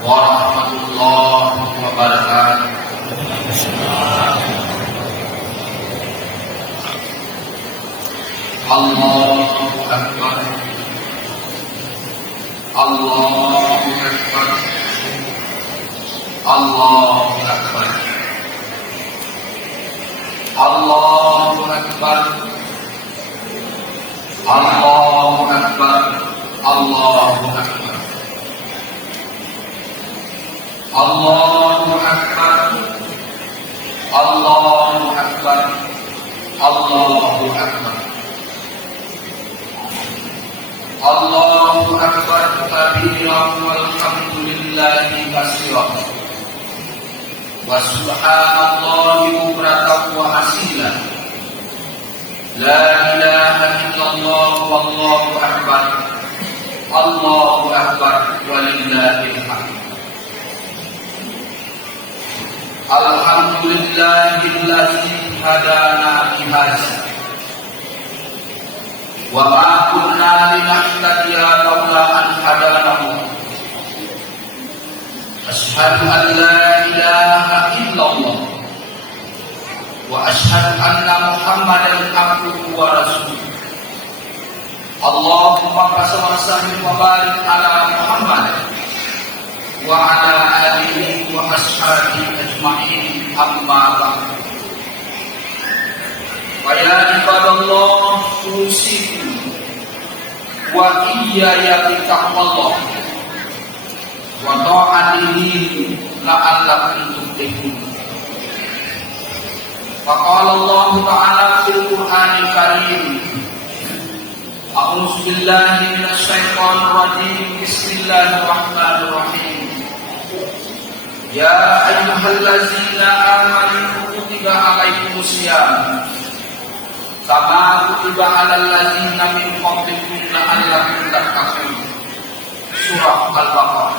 warahmatullahi wabarakatuh. Allahu Akbar. Allahu Akbar. Allahu Akbar. Allahu Akbar. Allahu Akbar. Allahu Akbar. Allahu Akbar. Allahu Akbar. Allahu Akbar. Allahu Akbar kabiran walhamdulillahi katsiran wa subhanallahi bukratan wa asila. La ilaha illallah wallahu akbar. Allahu akbar walillahil hamd. Alhamdulillahillazi hadana li hadza wa ma kunna linahtadiya laula an hadana. Asyhadu an la ilaha illallah wa asyhadu anna Muhammadan abduhu wa rasuluh. Allahumma salli wa barik ala Muhammad wa ala alihi wa ashabihi ajma'in, amma ba'du. Wa ya ibadallah, usikum wa iyaya bitaqwallah wa ta'atihi la'allakum tuflihun. Faqala Allah Ta'ala fil Qur'anil Karim, a'udzu billahi minasy syaithanir rajim, bismillahirrahmanirrahim. Ya ayyuhallazina amanu kutiba alaikumusiyam kama kutiba alal ladzina min qablikum la'allakum tattaqun. Surah Al-Baqarah.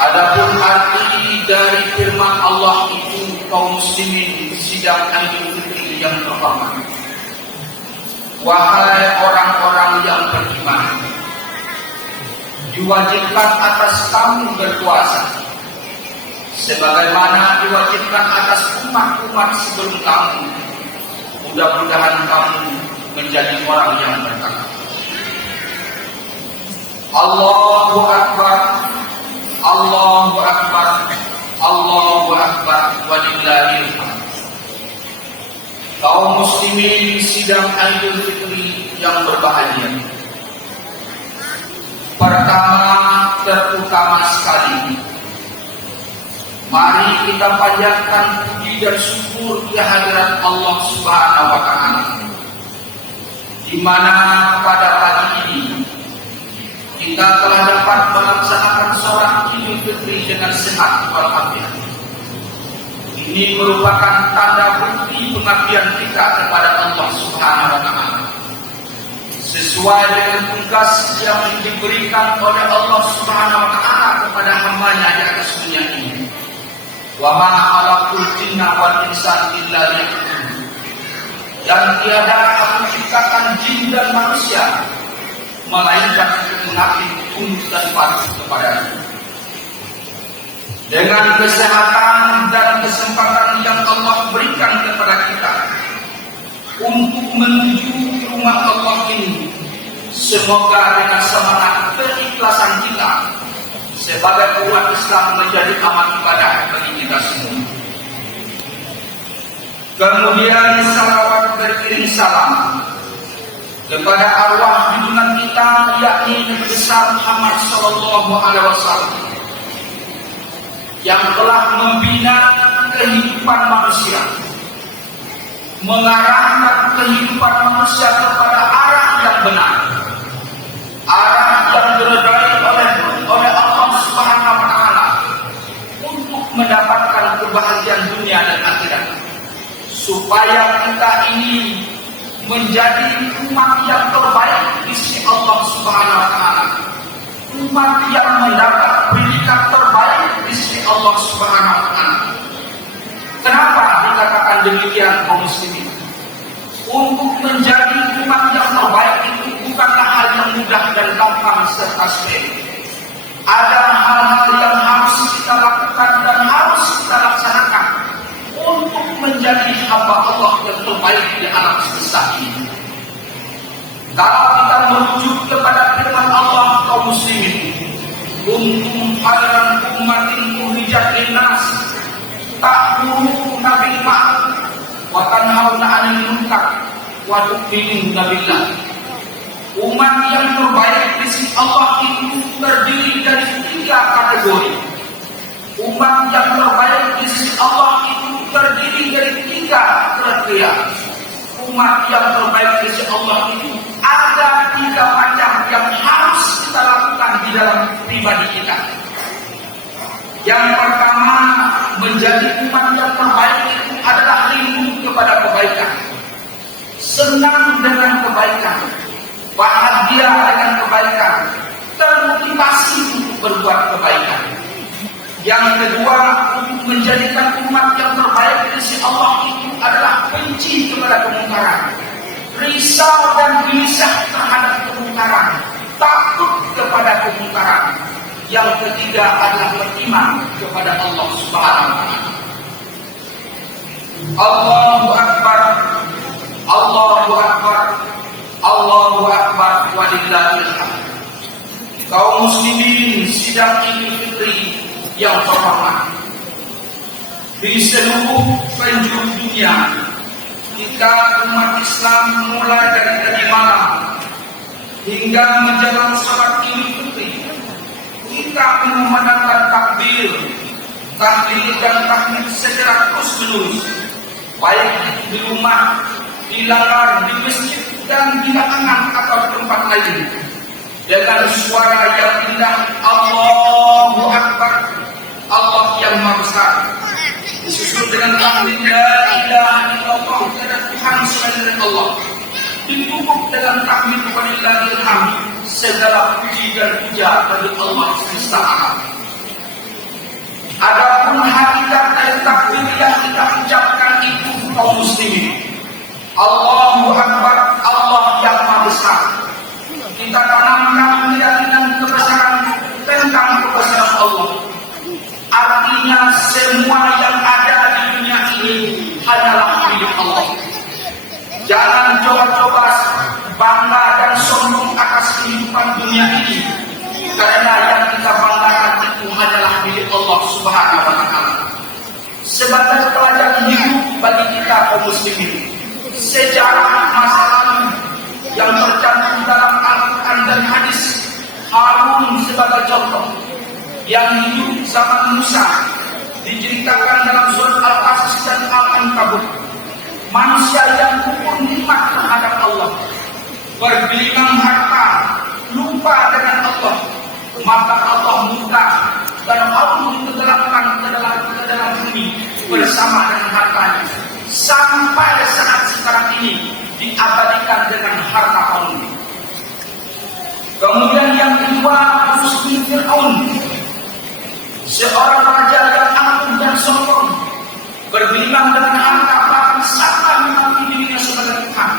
Adapun arti dari firman Allah itu, kaum muslimin sidang Idul Fitri yang pertama, wahai orang-orang yang beriman, diwajibkan atas kamu berpuasa sebagaimana diwajibkan atas umat-umat sebelum kamu. Mudah-mudahan kamu menjadi orang yang bertakwa. Allahu Akbar. Allahu Akbar. Allahu Akbar walillahil hamd. Kaum muslimin sidang Idul Fitri yang berbahagia, pertama terutama sekali, mari kita panjatkan puji dan syukur kehadirat Allah Subhanahu wa Ta'ala, di mana pada pagi ini kita telah dapat melaksanakan sholat Idul Fitri dengan sehat walafiat. Ini merupakan tanda bukti pengabdian kita kepada Allah Subhanahu wa Ta'ala, sesuai dengan tugas yang diberikan oleh Allah Subhanahu wa Ta'ala kepada hamba-Nya di atas dunia ini. Wa ma khalaqtul jinna wal insa illa liya'budun. Dan tiada aku ciptakan jin dan manusia melainkan untuk mengabdi tunduk dan patuh kepada-Nya. Dengan kesehatan dan kesempatan yang Allah berikan kepada kita untuk menuju rumah Allah ini, semoga dengan semangat keikhlasan kita sebagai umat Islam menjadi amal ibadah bagi kita semua. Kemudian salawat beriring salam kepada arwah junjungan kita, yakni Nabi besar Muhammad sallallahu alaihi wasallam, yang telah membina kehidupan manusia, mengarahkan kehidupan manusia kepada arah yang benar, arah yang diridhai oleh Allah Subhanahu wa Ta'ala, untuk mendapatkan kebahagiaan dunia dan akhirat, supaya kita ini menjadi umat yang terbaik di sisi Allah Subhanahu wa Ta'ala, umat yang mendapat pendidikan terbaik di sisi Allah Subhanahu wa Ta'ala. Kenapa dikatakan demikian, kaum muslimin? Untuk menjadi umat yang terbaik itu bukanlah hal yang mudah dan gampang serta sepele. ada hal-hal yang harus kita lakukan dan harus kita laksanakan untuk menjadi hamba Allah yang terbaik di alam semesta ini. Kalau kita merujuk kepada firman Allah kaum muslimin, kuntum khairan ummatin ukhrijat linnas ta'muruna bil ma'ruf wa tanhauna 'anil munkar wa tu'minuna billah. Umat yang terbaik di sisi Allah itu terdiri dari 3 kategori. Umat yang terbaik di sisi Allah itu terdiri dari 3 kriteria. Umat yang terbaik di sisi Allah itu ada 3 macam yang harus kita lakukan di dalam pribadi kita. Yang pertama, menjadi umat yang terbaik itu adalah rindu kepada kebaikan, senang dengan kebaikan, bahagia dengan kebaikan, termotivasi untuk berbuat kebaikan. Yang kedua, untuk menjadikan umat yang terbaik di sisi Allah itu adalah benci kepada kemungkaran, risau dan gelisah terhadap kemungkaran, takut kepada kemungkaran. Yang ketiga adalah beriman kepada Allah Subhanahu wa taala. Allahu Akbar, Allahu Akbar, Allahu Akbar, walillahil hamd. Kaum muslimin sidang Idul Fitri yang terhormat, di seluruh penjuru dunia, kita umat Islam mulai dari tadi malam hingga menjelang salat Idul Fitri, kita memandangkan takbir, tahlil dan tahmid secara terus-menerus, baik di rumah, di langgar, di masjid dan di lapangan atau tempat lain, dengan suara yang indah, Allahu Akbar, Allah yang Maha Besar, disusul dengan tahlil la ilaha illallah, tiada Tuhan selain Allah, ditutup dengan tahmid walillahil hamd, segala puji dan puja bagi Allah semesta alam. Adapun hakikat dari takbir yang kita ucapkan itu kaum muslimin, Allahu Akbar, Allah yang Maha Besar, kita tanamkan keyakinan kebesaran tentang kebesaran Allah. Artinya semua yang ada di dunia ini hanyalah milik Allah. Jangan coba-coba bangga dan sombong atas kehidupan dunia ini, karena yang kita banggakan itu hanyalah milik Allah Subhanahu wa taala. Sebagai pelajaran hidup bagi kita kaum muslimin, sejarah masa lalu yang tercantum dalam Al-Quran dan hadis, Harun sebagai contoh, yang hidup zaman Musa, diceritakan dalam surat Al-Qasas dan Al-Ankabut. Manusia yang kufur nikmat terhadap Allah, bergelimang harta, lupa dengan Allah, maka Allah murka dan Harun ditenggelamkan ke dalam bumi bersama dengan hartanya. Sampai saat sekarang ini diabadikan dengan harta Harun. Kemudian yang kedua, Musa Fir'aun, seorang raja yang angkuh dan sombong, berbilang dengan harta bahkan sampai mengaku dirinya sebagai Tuhan.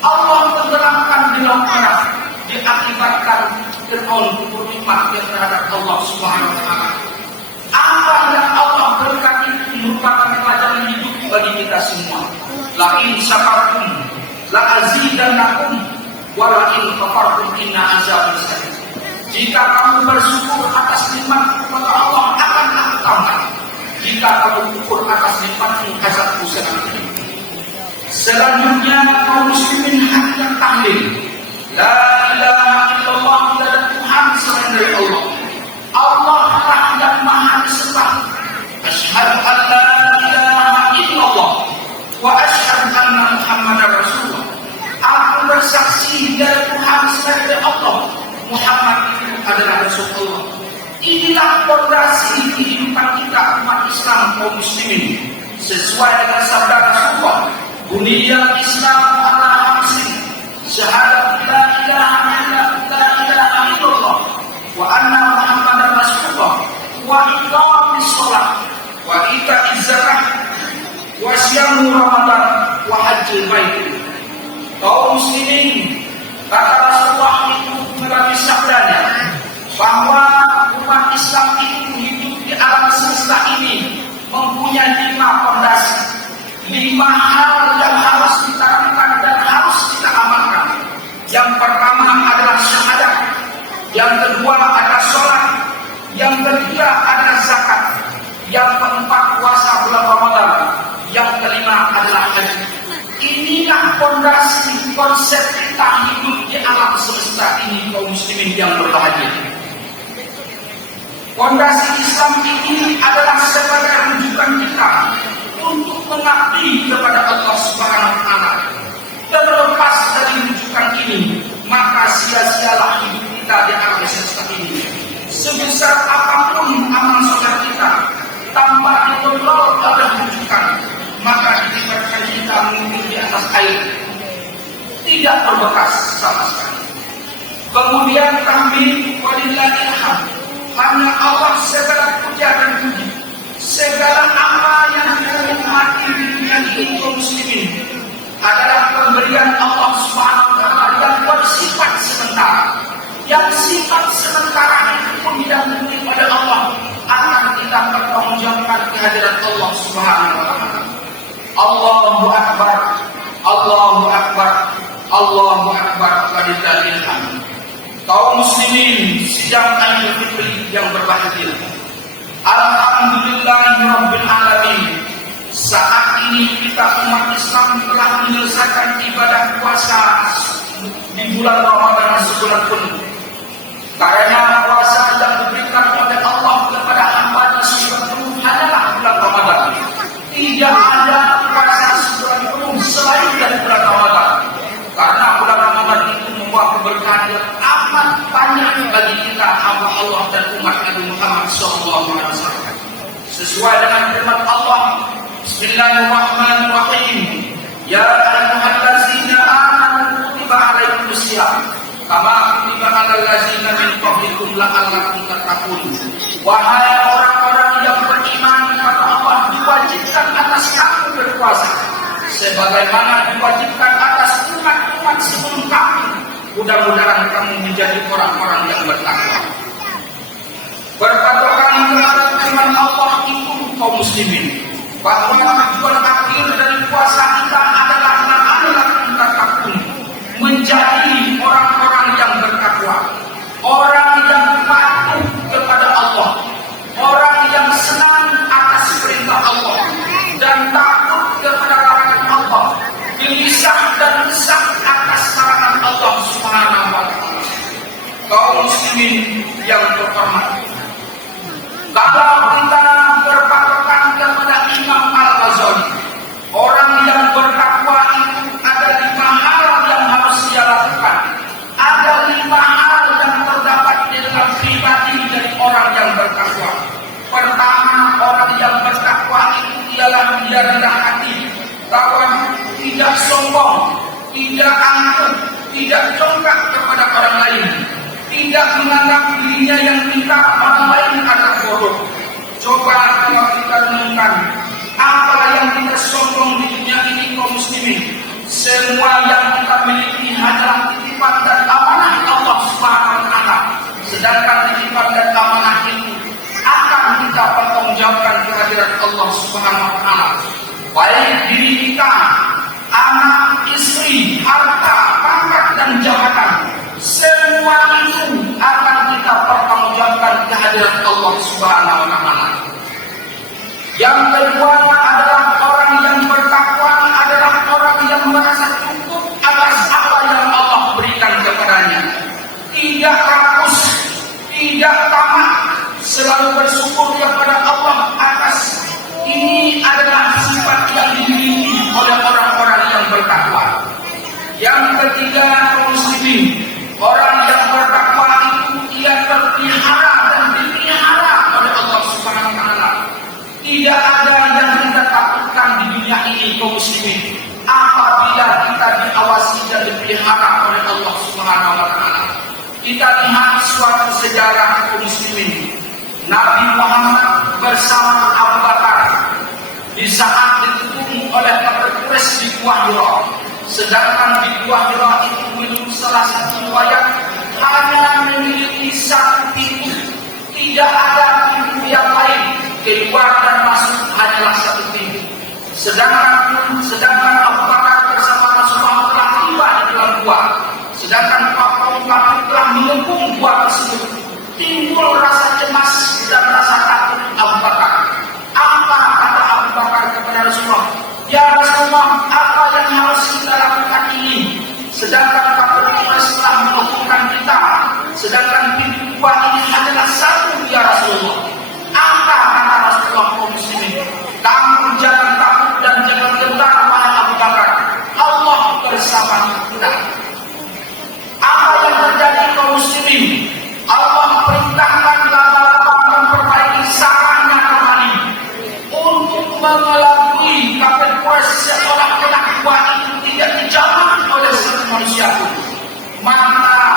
Allah tenggelamkan di laut merah diakibatkan Fir'aun kufur nikmat terhadap Allah Subhanahu wa taala. Apa yang Allah berikan itu merupakan pelajaran hidup bagi kita semua. La in syakartum la azidannakum wa la in kafartum inna azabi sadid. Jika kamu bersyukur atas nikmat kepada Allah, akan aku tambah. Jika kamu kufur atas nikmat-Mu, azabku sangat pedih. Selanjutnya kaum muslimin yang tahlil, la ilaha illallah, tiada Tuhan selain dari Allah. Allah lah yang Maha disembah. Asyhadu an la ilaha illallah wa asyhadu anna Muhammadar Rasulullah. Aku bersaksi dari Tuhan selain dari Allah, Muhammad itu adalah Rasulullah. Inilah fondasi kehidupan kita umat Islam kaum muslimin, sesuai dengan sabda Rasulullah, buniyal Islam ala khamsin, syahadat la ilaha illallah wa anna Muhammadar Rasulullah, wa iqamis shalah, wa ita'iz zakah, wa syamu Ramadan, wa hajjil bait. Kaum muslimin, kata Rasulullah itu melalui sabdanya, bahwa umat Islam itu hidup di alam semesta ini mempunyai 5 fondasi, 5 hal yang harus kita lakukan dan harus kita amalkan. Yang pertama adalah syahadat, yang kedua adalah sholat, yang ketiga adalah zakat, yang keempat puasa bulan Ramadan, yang kelima adalah haji. Inilah fondasi konsep kita hidup di alam semesta ini, kaum muslimin yang berbahagia. Fondasi Islam ini adalah sebagai rujukan kita untuk mengabdi kepada Allah Subhanahu wa taala. Terlepas dari rujukan ini, maka sia-sialah hidup kita di alam semesta ini. Sebesar apapun amal soleh kita, tanpa dikontrol oleh rujukan, maka diibaratkan kita mungkin di atas air, tidak berbekas sama sekali. Kemudian kami walillahilham, hanya Allah segala puja dan puji. Segala apa yang dinikmati di dunia ini kaum muslimin adalah pemberian Allah Subhanahu wa taala yang bersifat sementara. Yang sifat sementara itu pun didahului pada Allah akan kita pertanggungjawabkan kehadiran Allah Subhanahu wa taala. Allahu akbar, Allahu akbar, Allahu akbar, walillahil hamd. Kaum muslimin sidang Idul Fitri yang berbahagia, alhamdulillahirabbil alamin. Saat ini kita umat Islam telah menyelesaikan ibadah puasa di bulan Ramadan sebulan penuh. Karena puasa yang diberikan oleh Allah kepada hamba-Nya sebulan penuh hanyalah bulan Ramadan. Tidak ada puasa sebulan penuh selain dari bulan Ramadan. Karena bulan Ramadan itu membawa keberkahan yang amat banyak bagi kita hamba Allah dan umat Nabi Muhammad SAW. Sesuai dengan firman Allah, Bismillahirrahmanirrahim. Ya ayyuhallazina amanu kutiba alaikumusiyam kama kutiba alal ladzina min qablikum la'allakum tattaqun. Wahai orang-orang yang beriman kepada Allah, diwajibkan atas kamu berpuasa sebagaimana diwajibkan atas umat-umat sebelum kamu. Mudah-mudahan kamu menjadi orang-orang yang bertakwa. Berpatokan kepada firman Allah itu kaum muslimin, bahwa tujuan akhir dari puasa kita adalah takun, menjadi orang-orang yang bertakwa, orang yang patuh kepada Allah, orang yang senang atas perintah Allah dan takut kepada larangan Allah, gelisah dan resah atas larangan Allah Subhanahu wa taala. Kaum muslimin yang terhormat, kalau kita berpatokan kepada Imam Al-Ghazali, orang yang bertakwa itu ada 5 hal yang harus dia lakukan. Ada 5 hal yang terdapat di dalam pribadi dari orang yang bertakwa. Pertama, orang yang bertakwa itu ialah dia rendah hati, tawadu, tidak sombong, tidak angkuh, tidak congkak kepada orang lain, tidak menganggap dirinya yang pintar, orang lain adalah bodoh. Coba kalau kita renungkan apa yang kita sombong di dunia ini kaum muslimin. Semua yang kita miliki hanyalah titipan dan amanah Allah Subhanahu wa taala. Sedangkan titipan dan amanah itu akan kita pertanggungjawabkan kehadiran Allah Subhanahu wa taala. Baik diri kita, anak, istri, harta, pangkat dan jabatan, semua itu akan kita pertanggungjawabkan kehadiran Allah Subhanahu wa taala. Yang kedua adalah orang yang bertakwa adalah orang yang merasa cukup atas apa yang Allah berikan kepadanya. Tidak rakus, tidak tamak, selalu bersyukur kepada Allah atas. Ini adalah sifat yang dimiliki oleh orang-orang yang bertakwa. Yang ketiga, kaum muslimin, orang yang bertakwa itu ia terpelihara dan dipelihara oleh Allah Subhanahu wa taala. Tidak ada yang kita takutkan di dunia ini kaum muslimin apabila kita diawasi dan dipelihara oleh Allah Subhanahu wa taala. Kita lihat suatu sejarah kaum muslimin. Nabi Muhammad bersama Abu Bakar di saat ditukung oleh kafir Quraisy di Gua Hira. Sedangkan di Gua Hira itu menurut salah satu riwayat hanya memiliki satu pintu, tidak ada pintu yang lain, keluar dan masuk hanyalah satu pintu. Sedangkan Abu Bakar bersama Rasulullah telah tiba di dalam gua, sedangkan kaum kafir telah mengepung gua tersebut. Timbul rasa cemas dan rasa takut Abu Bakar. Apa kata Abu Bakar kepada Rasulullah? Ya Rasulullah, apa yang harus kita lakukan ini? Sedangkan kafir Quraisy telah mengepungkan kita, sedangkan pintu gua ini hanyalah satu, ya Rasulullah. Apa kata Rasulullah kaum muslimin? Kamu jangan takut dan jangan gentar, wahai Abu Bakar. Allah bersama kita. Apa yang terjadi kaum muslimin? Allah perintahkan laba-laba memperbaiki sarangnya kembali untuk mengelabui kafir Quraisy seolah-olah gua itu tidak dijamah oleh satu manusia pun. Maka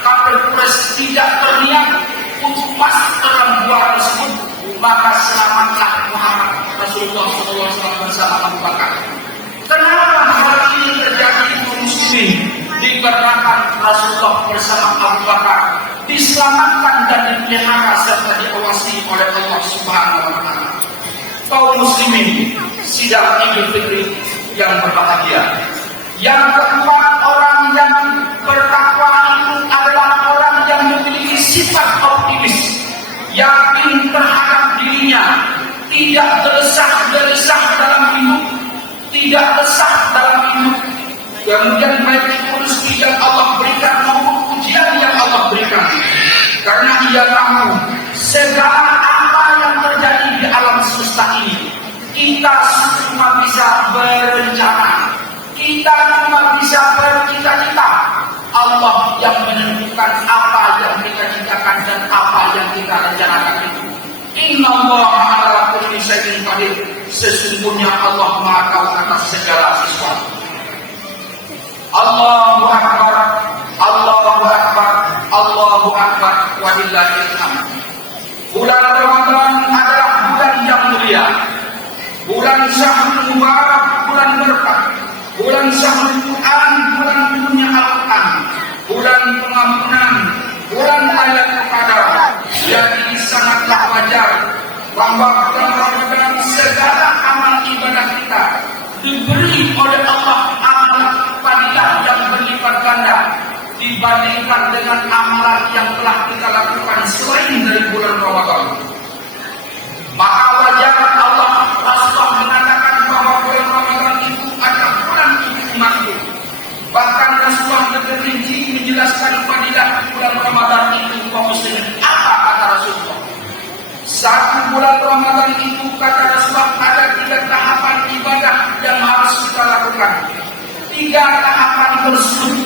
kafir Quraisy tidak berniat untuk masuk ke dalam gua tersebut, maka selamatlah Muhammad Rasulullah SAW bersama Abu Bakar. Kenapa hal ini terjadi kaum muslimin? Dikarenakan Rasulullah bersama Abu Bakar diselamatkan dan dipelihara serta diawasi oleh Allah Subhanahu wa Ta'ala. Kaum muslimin sidang Idul Fitri yang berbahagia. Yang keempat, orang yang bertakwa itu adalah orang yang memiliki sifat optimis, yakin terhadap dirinya, tidak gelisah dalam hidup, tidak resah dalam hidup. Kemudian baik itu rezeki yang Allah berikan maupun ujian yang Allah berikan, karena ia tahu segala apa yang terjadi di alam semesta ini, kita cuma bisa berencana, kita cuma bisa bercita-cita. Allah yang menentukan apa yang kita citakan dan apa yang kita rencanakan itu. Innallaha ala kulli syai'in qadir. Sesungguhnya Allah Maha tahu atas segala sesuatu. Allahu Akbar, Allahu Akbar, Allahu Akbar, walillahil hamd. Bulan Ramadan adalah bulan yang mulia, bulan Syahrul Mubarak, bulan berkah, bulan Syahrul Quran, bulan turunnya Al-Quran, bulan pengampunan, bulan ayat Qadar. Jadi sangatlah wajar bahwa bulan Ramadan segala amal ibadah kita diberi oleh Allah amal fadilah yang berlipat ganda dibandingkan dengan amalan yang telah kita lakukan selain dari bulan Ramadan. Maka wajar Allah Rasulullah mengatakan bahwa bulan Ramadan itu adalah bulan umatku. Bahkan Rasulullah terperinci menjelaskan fadilah bulan Ramadan itu kaum muslimin. Apa kata Rasulullah? Satu bulan Ramadan itu kata Rasulullah ada 3 tahapan ibadah yang harus kita lakukan. 3 tahapan tersebut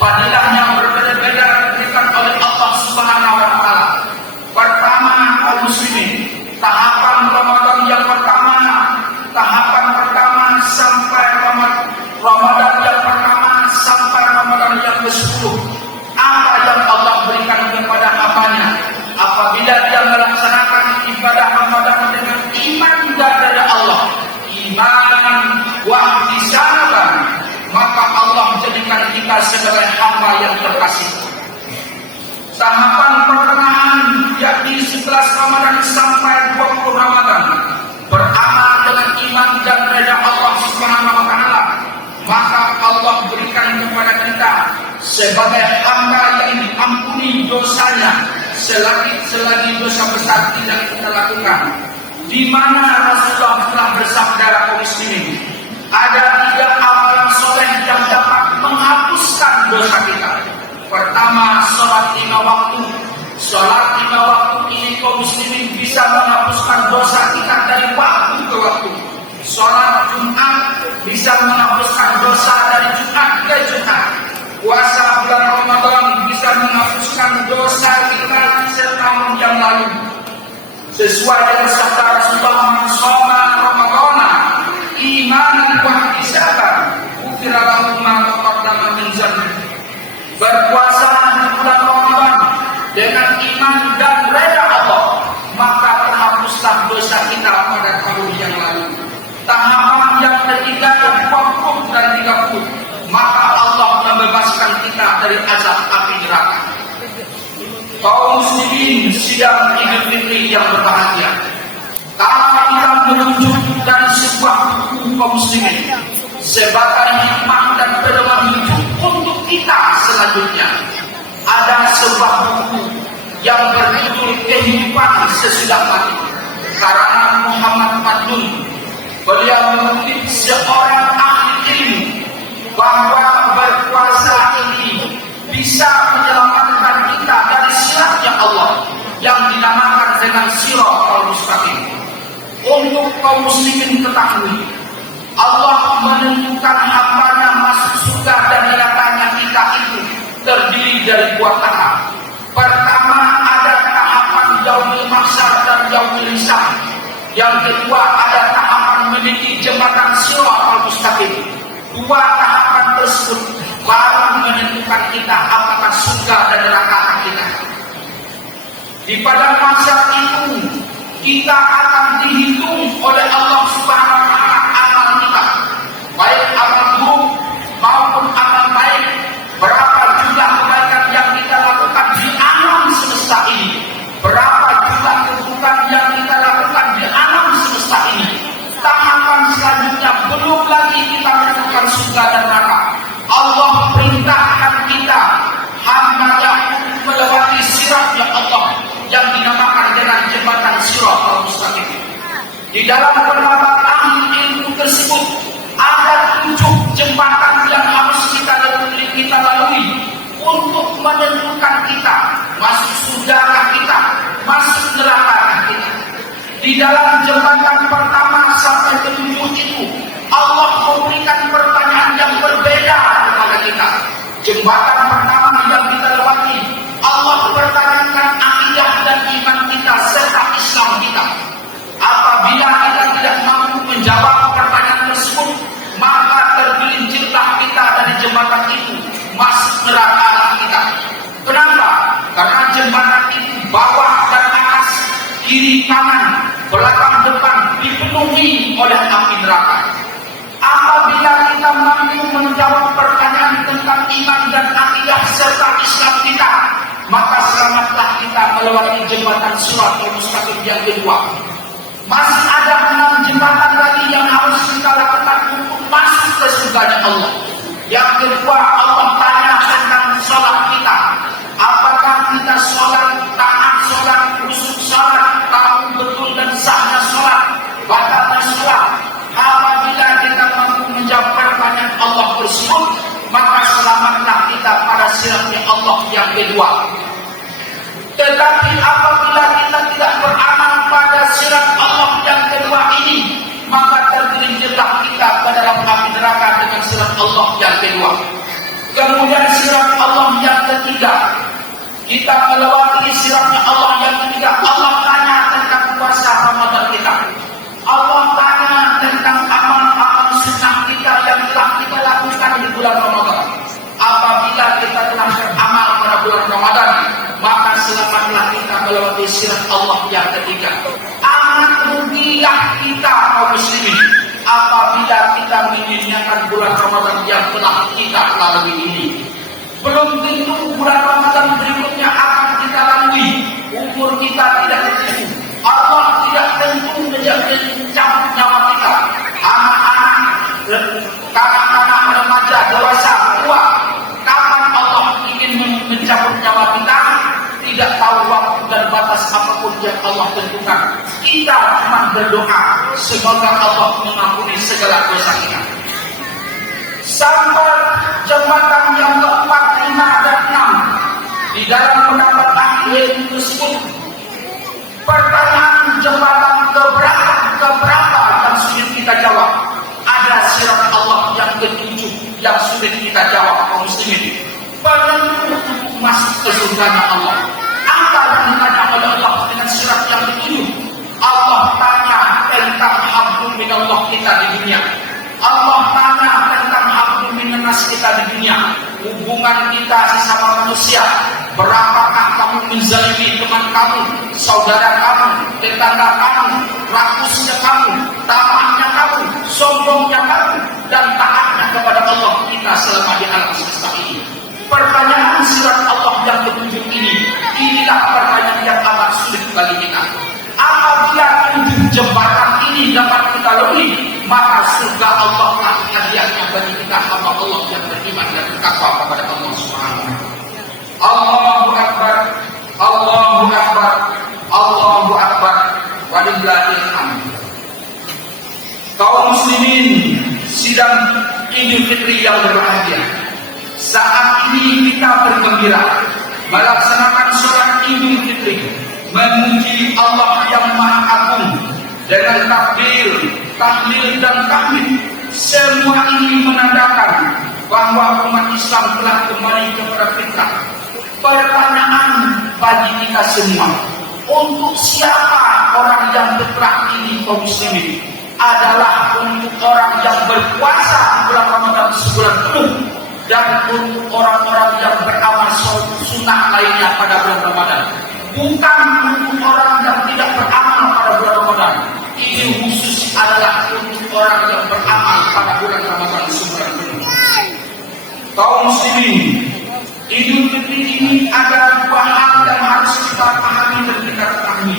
fadilahnya berbeda-beda diberikan oleh Allah Subhanahu wa Ta'ala. Pertama, kaum muslimin, tahapan Ramadan yang pertama, tahapan pertama sampai Ramadan yang pertama sampai Ramadan yang ke-10. Apa yang Allah berikan kepada hambanya apabila dia melaksanakan ibadah Ramadan dengan iman dari Allah, iman wa ihtisaban, maka Allah jadikan kita sebagai hamba yang terkasih. Tahapan pertengahan yakni 11 Ramadan sampai 20 Ramadan beramal dengan iman dan redha Allah Subhanahu wa Ta'ala, maka Allah berikan kepada kita sebagai hamba yang diampuni dosanya selagi dosa besar tidak kita lakukan. Di mana Rasulullah telah bersabda kaum muslimin, ada 3 amalan soleh yang dapat menghapuskan dosa kita. Pertama, sholat 5 waktu. Sholat 5 waktu ini kaum muslimin bisa menghapuskan dosa kita dari waktu ke waktu. Sholat Jumat bisa menghapuskan dosa dari Jumat ke Jumat. Puasa bulan Ramadan bisa menghapuskan dosa kita setahun yang lalu. Sesuai dengan sabda Rasulullah, "Man shoma Ramadana imanan wa ihtisaban, ghufira lahu ma taqaddama min dzambihi." Berpuasa di bulan Ramadan dengan iman dan redha Allah, maka terhapuslah dosa kita pada tahun yang lalu. Tahapan yang ketiga 20 dan 30, maka Allah membebaskan kita dari azab api neraka. sidang Idul Fitri yang berbahagia. Kita merujuk dari sebuah buku kaum muslimin sebagai hikmah dan pedoman hidup untuk kita selanjutnya. Ada sebuah buku yang berjudul Kehidupan Sesudah Mati karena Muhammad Madlun. Beliau mengutip seorang ahli ilmu bahwa berpuasa ini bisa menyelamatkan kita dari siratnya Allah yang dinamakan dengan Shiratal Mustaqim. Untuk kaum muslimin ketahui, Allah menentukan hambanya masuk surga dan nerakanya kita itu terdiri dari dua tahap. Pertama ada tahapan yaumul mahsyar dan yaumul hisab. Yang kedua ada tahapan meniti jembatan Shiratal Mustaqim. Dua tahapan tersebut baru menentukan kita apakah surga dan neraka kita. Di padang mahsyar itu kita akan dihitung oleh Allah Subhanahu wa taala amal kita, baik amal buruk maupun amal baik. Berapa jumlah kebaikan yang kita lakukan di alam semesta ini, berapa jumlah keburukan yang kita lakukan di alam semesta ini. Tahapan selanjutnya belum lagi kita menentukan surga dan neraka. Allah perintahkan kita hamba-Nya melewati siratnya Allah yang dinamakan dengan jembatan Shiratal Mustaqim. Di dalam pendapat ahli ilmu tersebut ada 7 jembatan yang harus kita lalui untuk menentukan kita masuk surga kita, masuk neraka kita. Di dalam jembatan pertama sampai ke-7 itu Allah memberikan pertanyaan yang berbeda kepada kita. Jembatan pertama yang kita lewati, Allah bertanyakan akidah dan iman kita serta Islam kita. Apabila kita tidak mampu menjawab pertanyaan tersebut, maka tergelincirlah kita dari jembatan itu masuk neraka kita. Kenapa? Karena jembatan itu bawah dan atas, kiri kanan, belakang depan dipenuhi oleh api neraka. Apabila kita mampu menjawab pertanyaan tentang iman dan akidah serta Islam kita, maka selamatlah kita melewati jembatan Shiratal Mustaqim yang kedua. Masih ada 6 jembatan lagi yang harus kita lakukan untuk masuk ke surganya Allah. Yang kedua, Allah tanya tentang sholat kita. Apakah kita sholat, taat sholat, khusyuk sholat, tahu betul dan sahnya sholat, batalnya sholat. Apabila kita mampu menjawab pertanyaan Allah tersebut, maka selamatlah kita pada siratnya Allah yang kedua. Tetapi apabila kita tidak beramal pada sirat Allah yang kedua ini, maka tergelincirlah kita ke dalam api neraka dengan sirat Allah yang kedua. Kemudian sirat Allah yang ketiga, kita melewati siratnya Allah yang ketiga. Allah tanya tentang puasa Ramadan kita. Allah tanya tentang amal-amal sunnah kita yang telah kita lakukan di bulan Ramadan. Apabila kita telah beramal pada bulan Ramadan, maka selamatlah kita melewati sirat Allah yang ketiga. Amat rugilah kita kaum muslimin apabila kita menyanyiakan bulan Ramadan yang telah kita lalui ini. Belum tentu bulan Ramadan berikutnya akan kita lalui. Umur kita tidak tentu. Allah tidak tentu mencabut nyawa kita. Anak-anak, kakak-kakak, remaja, dewasa, tua, kapan Allah ingin mencabut nyawa kita? Tidak tahu waktu dan batas apapun yang Allah tentukan. Kita cuma berdoa semoga Allah mengampuni segala dosa kita. Sampai jembatan yang keempat, 5 dan 6 di dalam pendapat ahli tersebut, pertanyaan jembatan keberapa yang sulit kita jawab. Ada sirat Allah yang ke-7 yang sulit kita jawab kaum muslimin. Penentu untuk masuk ke surganya Allah. Apa yang ditanya oleh Allah dengan sirat yang ke-7? Allah tanya tentang hablum minallah kita di dunia. Allah tanya tentang hablum minannas kita di dunia. Hubungan kita sesama manusia. Berapakah kamu menzalimi teman kamu, saudara kamu, tetangga kamu, rakusnya kamu, tamaknya kamu, sombongnya kamu, dan taatnya kepada Allah kita selama di alam semesta ini. Pertanyaan sirat Allah yang ke-7 ini inilah pertanyaan yang amat sulit bagi kita. Apabila 7 jembatan ini dapat kita lalui, maka surga Allah lah hadiahnya bagi kita hamba Allah yang beriman dan bertakwa kepada Allah Subhanahu. Allahu Akbar, Allahu Akbar, Allahu Akbar, walillahil hamd. Kaum muslimin sidang Idul Fitri yang berbahagia. Saat ini kita bergembira melaksanakan sholat Idul Fitri, memuji Allah yang Maha Agung dengan takbir, tahlil dan tahmid. Semua ini menandakan bahwa umat Islam telah kembali kepada fitrah. Pertanyaan bagi kita semua, untuk siapa orang yang fitrah ini kaum muslimin? Adalah untuk orang yang berpuasa bulan Ramadan sebulan penuh, dan untuk orang-orang yang beramal sunnah lainnya pada bulan Ramadan. Bukan untuk orang yang tidak beramal pada bulan Ramadan. Ini khusus adalah untuk orang yang beramal pada bulan Ramadan sebulan penuh. Kaum muslimin, Idul Fitri ini ada 2 hal yang harus kita pahami dan kita ketahui.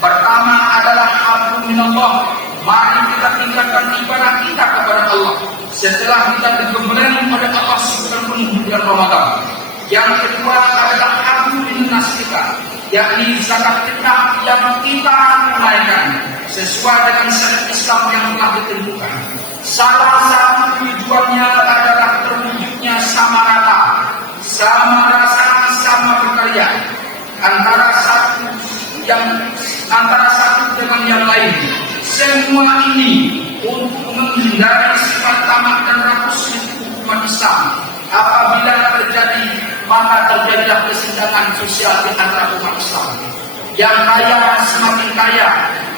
Pertama adalah hablum minallah. Mari kita tingkatkan ibadah kita kepada Allah setelah kita digembelai oleh Allah sebulan penuh bulan Ramadan. Yang kedua adalah hablum minnas kita, yakni zakat fitrah yang kita tunaikan sesuai dengan syariat Islam yang telah ditentukan. Salah satu tujuannya adalah terwujudnya sama rata, sama rasa, sama berkarya antara satu dengan yang lain. Semua ini untuk menghindari sifat tamak dan rakus di tubuh umat Islam. Apabila terjadi, maka terjadilah kesenjangan sosial di antara umat Islam. Yang kaya semakin kaya,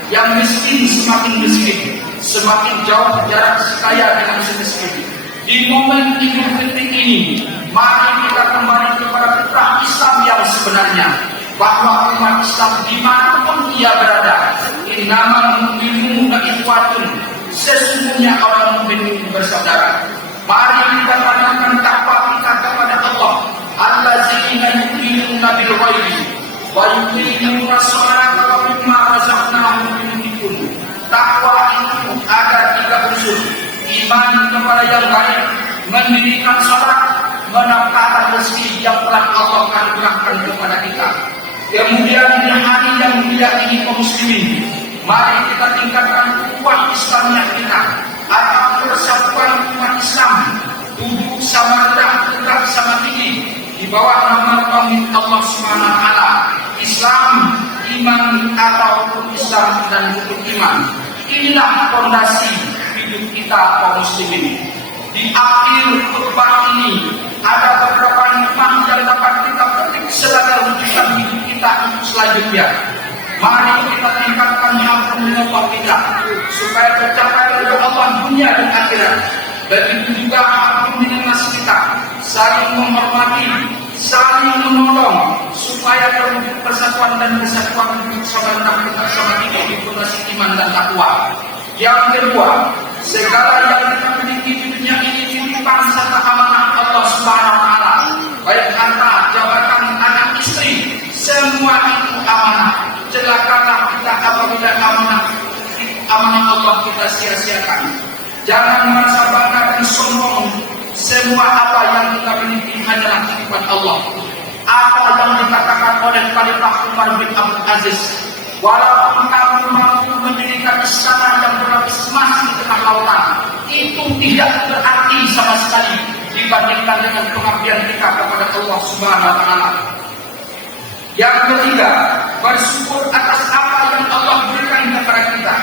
yang miskin semakin miskin, semakin jauh jarak si kaya dengan si miskin. Di momen Idul Fitri ini, mari kita kembali kepada fitrah Islam yang sebenarnya, bahwa umat Islam dimanapun ia berada, innamal mu'minuna ikhwatun, sesungguhnya orang mukmin bersaudara. Mari kita tanamkan takwa kita kepada Allah, allazina yu'minuna bil ghaibi wa yuqimuna sholata wa mimma razaqnahum yunfiqun. Takwa itu ada 3 unsur: iman kepada yang baik, mendirikan salat, menafkahkan rezeki yang telah Allah anugerahkan kepada kita. Kemudian di hari yang mulia ini kaum muslimin, mari kita tingkatkan ukhuwah Islamiyah kita atau persatuan umat Islam, duduk sama tegak sama tinggi di bawah nama Allah Subhanahu wa taala. Islam, iman ataupun Islam dan rukun iman. Inilah fondasi hidup kita kaum muslimin. Di akhir khutbah ini ada beberapa nikmat yang dapat kita petik sebagai rujukan hidup kita untuk selanjutnya. Mari kita tingkatkan hablum minallah kita supaya tercapai oleh Allah dunia dan akhirat. Begitu juga hablum minannas kita, saling menghormati, saling menolong supaya terwujud persatuan dan kesatuan bersama kita bersama kita di fondasi iman dan takwa. Yang kedua, segala yang kita miliki di dunia ini titipan serta amanah Allah Subhanahu wa taala, baik harta, jabatan, anak, istri, semua itu amanah. Celakalah kita apabila amanah Allah kita sia-siakan. Jangan merasa bangga dan sombong. Semua apa yang kita miliki hanyalah titipan Allah. Apa yang dikatakan oleh Khalifah Umar bin Abdul Aziz, walaupun kamu mampu mendirikan istana yang berlapis emas di tengah lautan, itu tidak berarti sama sekali dibandingkan dengan pengabdian kita kepada Allah Subhanahu wa taala. Yang ketiga, bersyukur atas apa yang Allah berikan kepada kita.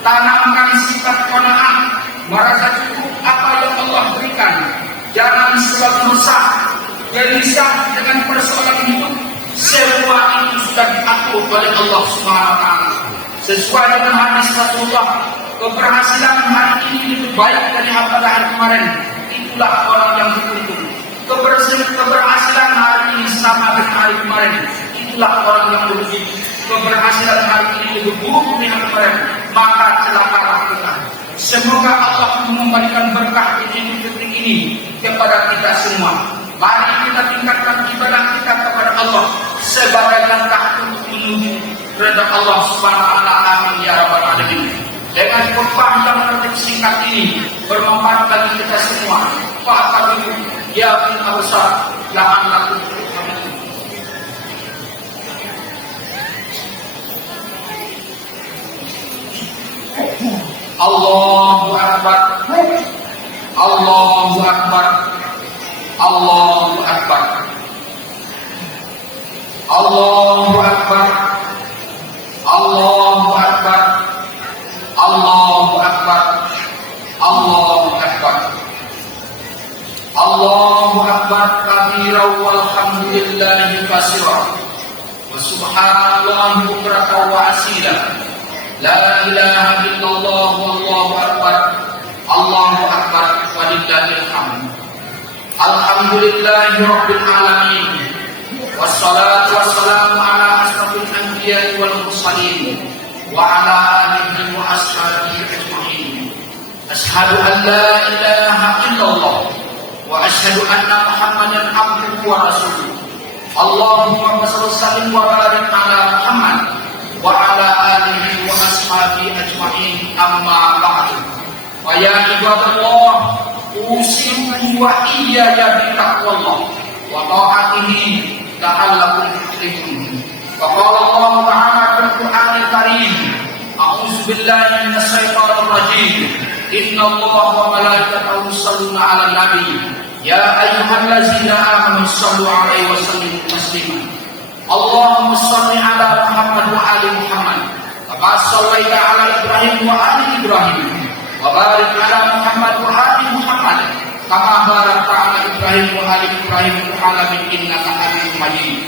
Tanamkan sifat qanaah, merasa cukup apa yang Allah berikan. Jangan selalu resah, gelisah dengan persoalan hidup. Semua itu sudah diatur oleh Allah Subhanahu wa taala. Sesuai dengan hadis Rasulullah, keberhasilan hari ini lebih baik dari hari kemarin. Itulah orang yang beruntung. Keberhasilan hari ini sama dengan hari kemarin. Itulah orang yang merugi. Keberhasilan hari ini lebih buruk dari hari kemarin, maka celakalah kita. Semoga Allah memberikan berkah di Idul Fitri ini kepada kita semua. Mari kita tingkatkan ibadah kita kepada Allah sebagai langkah untuk menuju kepada Allah Subhanahu wa taala. Amin ya rabbal alamin. Dengan khutbah yang singkat ini bermanfaat bagi kita semua. Pak Habib ya bin Absar la'allakum turhamun. Allahu Akbar. Allahu Akbar. Allahu Akbar. Allahu Akbar. Allahu Akbar. Allahu Akbar. Allahu Akbar. Allahu Akbar kabira walhamdulillahi katsira wa subhanallahi bukratan wa asila. La ilaha illallah wallahu akbar. Allahu akbar walillahil hamd. Alhamdulillahi rabbil alamin. Wassalatu wassalamu ala asrofil anbiya'i wal mursalin wa ala alihi wa ashabihi ajma'in. Ashhadu an la ilaha illallah wa ashhadu anna Muhammadan abduhu wa rasuluh. Allahumma shalli wa barik ala Muhammad wa ala alihi wa ashabihi ajma'in. Amma ba'du. Wa ya ibadallah, usikum wa iyaya bi taqwallah wa ta'atihi la'allakum tuflihun. Wa qala Allah ta'ala fil Qur'anil Karim, a'udzu billahi minasy syaithanir rajim. Inna Allaha wa malaikatahu yusholluna 'alan nabi ya ayyuhallazina amanu shallu 'alaihi wa sallimu taslima. Allahumma shalli 'ala Muhammad wa ali Muhammad kama shallaita 'ala Ibrahim wa ali Ibrahim wa barik 'ala Muhammad wa ali Muhammad kama barakta 'ala Ibrahim wa ali Ibrahim fil 'alamin innaka Hamidum Majid.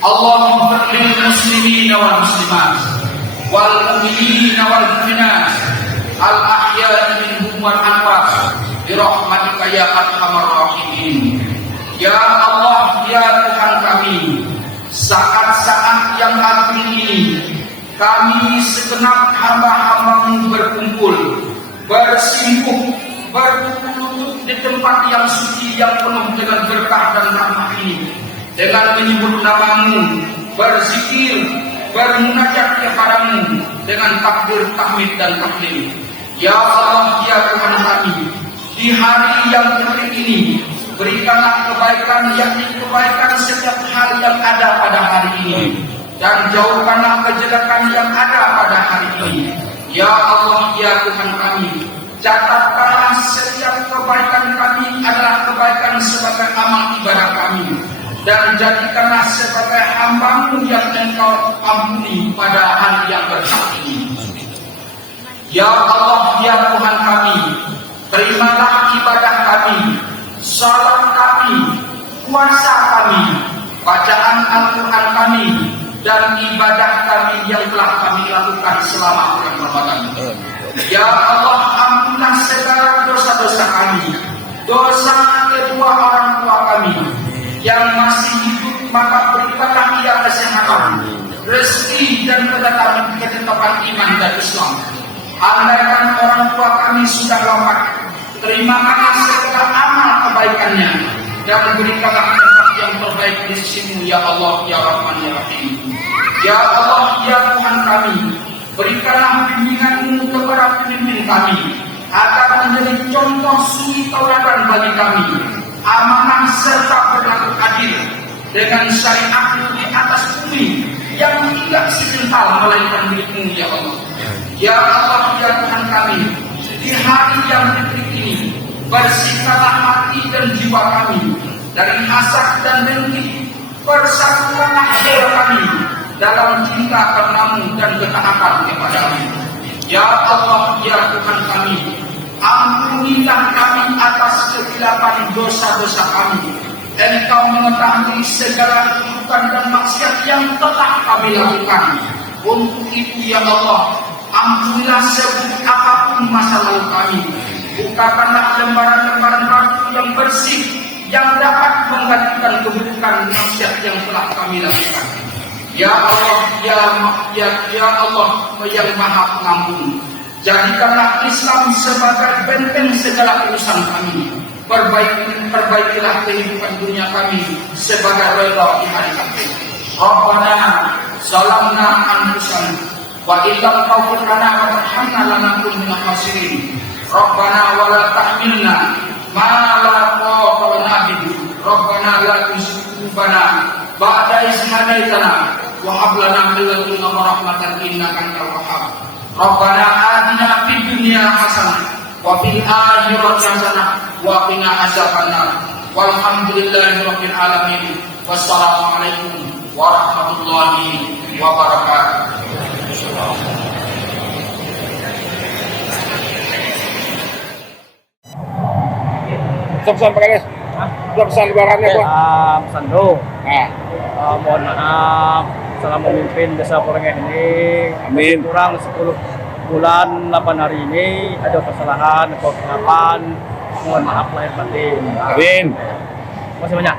Allahumma ighfir lil muslimina wal muslimat wal mu'minina wal mu'minat al ahya'i minhum wal amwat bi rahmatika ya arhamar rahimin. Ya Allah, ya Tuhan kami, saat-saat yang agung ini kami segenap hamba-hamba-Mu berkumpul, bersimpuh, berlutut di tempat yang suci yang penuh dengan berkah dan rahmat ini, dengan menyebut nama-Mu, berzikir, bermunajat kepada-Mu dengan takbir, tahmid dan tahlil. Ya Allah, ya Tuhan kami, di hari yang penting ini berikanlah kebaikan, yakni kebaikan setiap hal yang ada pada hari ini, dan jauhkanlah kejelekan yang ada pada hari ini. Ya Allah, ya Tuhan kami, catatkanlah setiap kebaikan kami adalah kebaikan sebagai amal ibadah kami, dan jadikanlah sebagai hamba-Mu yang Engkau ampuni pada hari yang berkah ini. Ya Allah, ya Tuhan kami, terimalah ibadah kami, salat kami, puasa kami, bacaan Al-Quran kami, dan ibadah kami yang telah kami lakukan selama bulan Ramadan. Ya Allah, ampunlah segala dosa-dosa kami, dosa kedua orang tua kami yang masih hidup, maka berikanlah ia kesehatan, rezeki dan ketetapan iman dan Islam. Andaikan orang tua kami sudah wafat, terimakanlah segala amal kebaikannya dan berikanlah tempat yang terbaik di sisi-Mu ya Allah, ya Rahman, ya Rahim. Ya Allah, ya Tuhan kami, berikanlah bimbingan-Mu kepada pemimpin kami agar menjadi contoh suri tauladan bagi kami, amanah serta berlaku adil dengan syariat-Mu di atas bumi yang tidak sebentar melainkan milik-Mu ya Allah. Ya Allah, ya Tuhan kami, di hari yang penting ini bersihkanlah hati dan jiwa kami dari hasad dan dengki, persatukanlah jiwa kami dalam cinta karena-Mu dan ketaatan kepada-Mu. Ya Allah, ya Tuhan kami, ampunilah kami atas kesilapan dosa-dosa kami. Engkau mengetahui segala keburukan dan maksiat yang telah kami lakukan. Untuk itu ya Allah, ampunilah seburuk apapun masa lalu kami. Bukakanlah lembaran-lembaran batu yang bersih yang dapat menggantikan keburukan maksiat yang telah kami lakukan. Ya Allah, ya Allah yang Maha Pengampun, jadikanlah Islam sebagai benteng segala urusan kami. perbaikilah kehidupan dunia kami sebagai redha di hari akhir. Rabbana zalamna anfusana wa illam taghfir lana wa tarhamna lanakunanna minal khasirin. Rabbana wa la tahmilna ma la taqata lana bihi. Rabbana la tuzigh qulubana ba'da idh hadaytana wa hab lana min ladunka rahmatan innaka antal wahhab. Rabbana atina fid dunya hasanah wa fil akhirati hasanah wa qina adzabannar. Walhamdulillahi rabbil alamin. Wassalamu alaikum warahmatullahi wabarakatuh. Pesan Pak Kades. Pesan lebarannya Pak. Pesan dong. Nah, Mohon maaf salah memimpin desa Porengeh ini. Amin. Kurang 10 bulan 8 hari ini ada kesalahan, kesilapan. Mohon maaf lahir batin. Amin. Masih banyak.